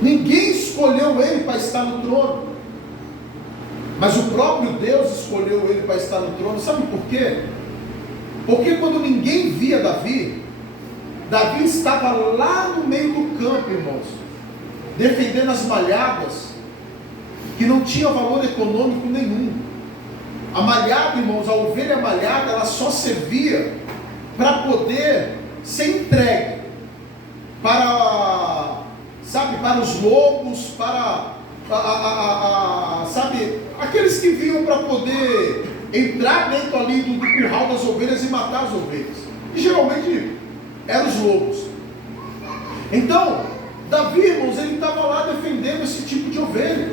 Ninguém escolheu ele para estar no trono, mas o próprio Deus escolheu ele para estar no trono. Sabe por quê? Porque quando ninguém via Davi, Davi estava lá no meio do campo, irmãos, defendendo as malhadas, que não tinha valor econômico nenhum. A malhada, irmãos, a ovelha malhada, ela só servia para poder ser entregue para, sabe, para os lobos, para, sabe, aqueles que vinham para poder entrar dentro ali do curral das ovelhas e matar as ovelhas. E geralmente eram os lobos. Então, Davi, irmãos, ele estava lá defendendo esse tipo de ovelha.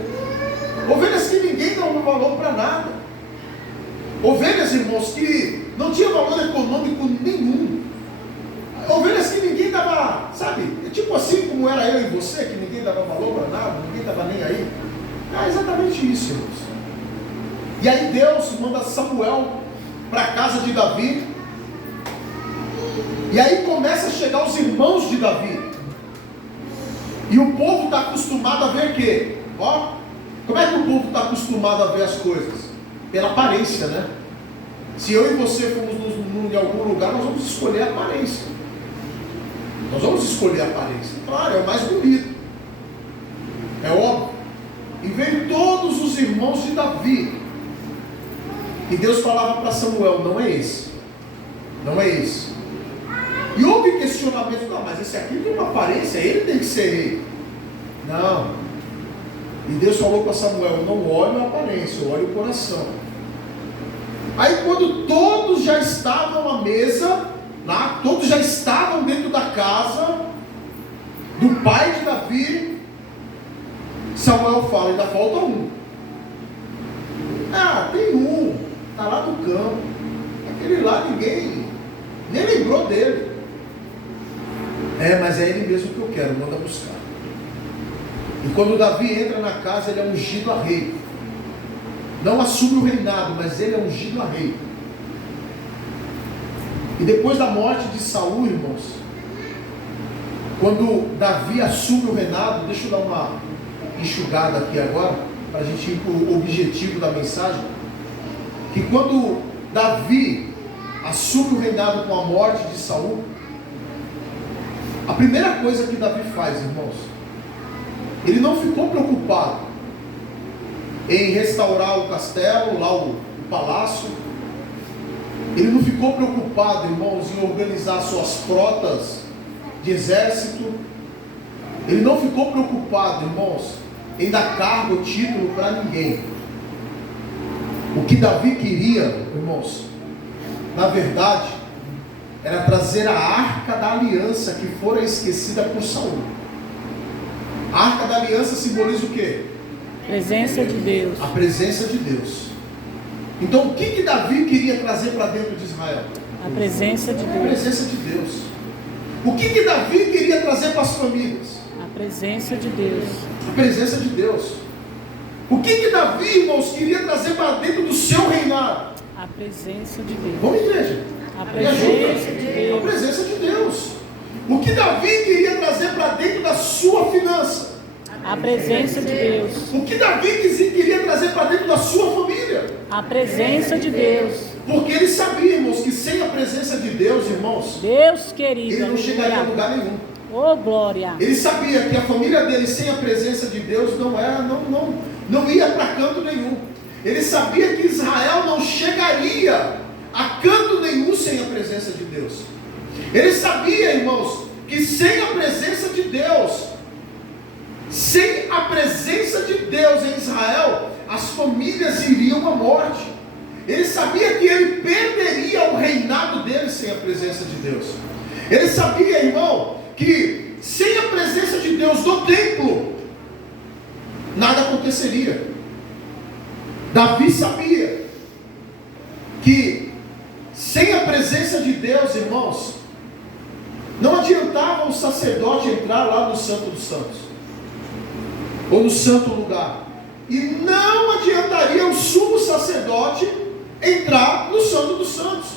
Ovelhas que ninguém dava valor para nada. Ovelhas, irmãos, que não tinha valor econômico nenhum. Ovelhas que ninguém dava, sabe? É tipo assim como era eu e você, que ninguém dava valor para nada, ninguém estava nem aí. É exatamente isso, irmãos. E aí Deus manda Samuel para a casa de Davi. E aí começa a chegar os irmãos de Davi. E o povo está acostumado a ver o quê? Ó, como é que o povo está acostumado a ver as coisas? Pela aparência, né? Se eu e você formos em algum lugar, nós vamos escolher a aparência. Nós vamos escolher a aparência. Claro, é o mais bonito. É óbvio. E veio todos os irmãos de Davi. E Deus falava para Samuel, não é esse. Não é esse. E houve questionamento, não, mas esse aqui tem uma aparência, ele tem que ser rei. Não. E Deus falou para Samuel, não olhe a aparência, olhe o coração. Aí quando todos já estavam à mesa, todos já estavam dentro da casa do pai de Davi, Samuel fala, ainda falta um. Ah, tem um, está lá no campo. Aquele lá ninguém nem lembrou dele. É, mas é ele mesmo que eu quero, manda buscar. E quando Davi entra na casa, ele é ungido a rei. Não assume o reinado, mas ele é ungido a rei. E depois da morte de Saul, irmãos, quando Davi assume o reinado, deixa eu dar uma enxugada aqui agora, para a gente ir para o objetivo da mensagem, que quando Davi assume o reinado com a morte de Saul, a primeira coisa que Davi faz, irmãos, ele não ficou preocupado em restaurar o castelo, lá o palácio. Ele não ficou preocupado, irmãos, em organizar suas frotas de exército. Ele não ficou preocupado, irmãos, em dar cargo ou título para ninguém. O que Davi queria, irmãos, na verdade, era trazer a arca da aliança que fora esquecida por Saul. A arca da aliança simboliza o quê? Presença de Deus. A presença de Deus. Então o que Davi queria trazer para dentro de Israel? A presença de Deus. A presença de Deus. O que Davi queria trazer para as famílias? A presença de Deus. A presença de Deus. O que Davi, irmãos, queria trazer para dentro do seu reinado? A presença de Deus. Vamos, igreja. A presença de Deus. A presença de Deus. O que Davi queria trazer para dentro da sua finança? A presença de Deus. O que Davi queria trazer para dentro da sua família? A presença de Deus. Porque ele sabia, irmãos, que sem a presença de Deus, irmãos, Deus querido, ele não chegaria a lugar nenhum. Oh, glória. Ele sabia que a família dele sem a presença de Deus não ia para canto nenhum. Ele sabia que Israel não chegaria a canto nenhum sem a presença de Deus. Ele sabia, irmãos, que sem a presença de Deus, sem a presença de Deus em Israel, as famílias iriam à morte. Ele sabia que ele perderia o reinado dele sem a presença de Deus. Ele sabia, irmão, que sem a presença de Deus no templo, nada aconteceria. Davi sabia que sem a presença de Deus, irmãos, não adiantava o sacerdote entrar lá no Santo dos Santos, ou no santo lugar, e não adiantaria o sumo sacerdote entrar no Santo dos Santos,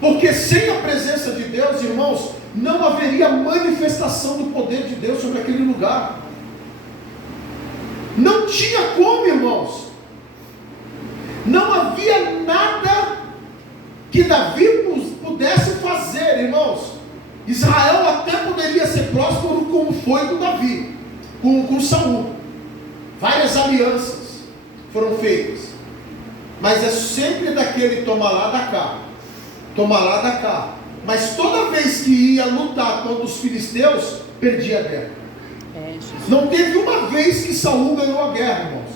porque sem a presença de Deus, irmãos, não haveria manifestação do poder de Deus sobre aquele lugar. Não tinha como, irmãos. Não havia nada que Davi pudesse fazer, irmãos. Israel até poderia ser próspero como foi com Davi, com Saul. Várias alianças foram feitas. Mas é sempre daquele toma lá, dá cá. Toma lá, dá cá. Mas toda vez que ia lutar contra os filisteus, perdia a guerra. Não teve uma vez que Saul ganhou a guerra, irmãos.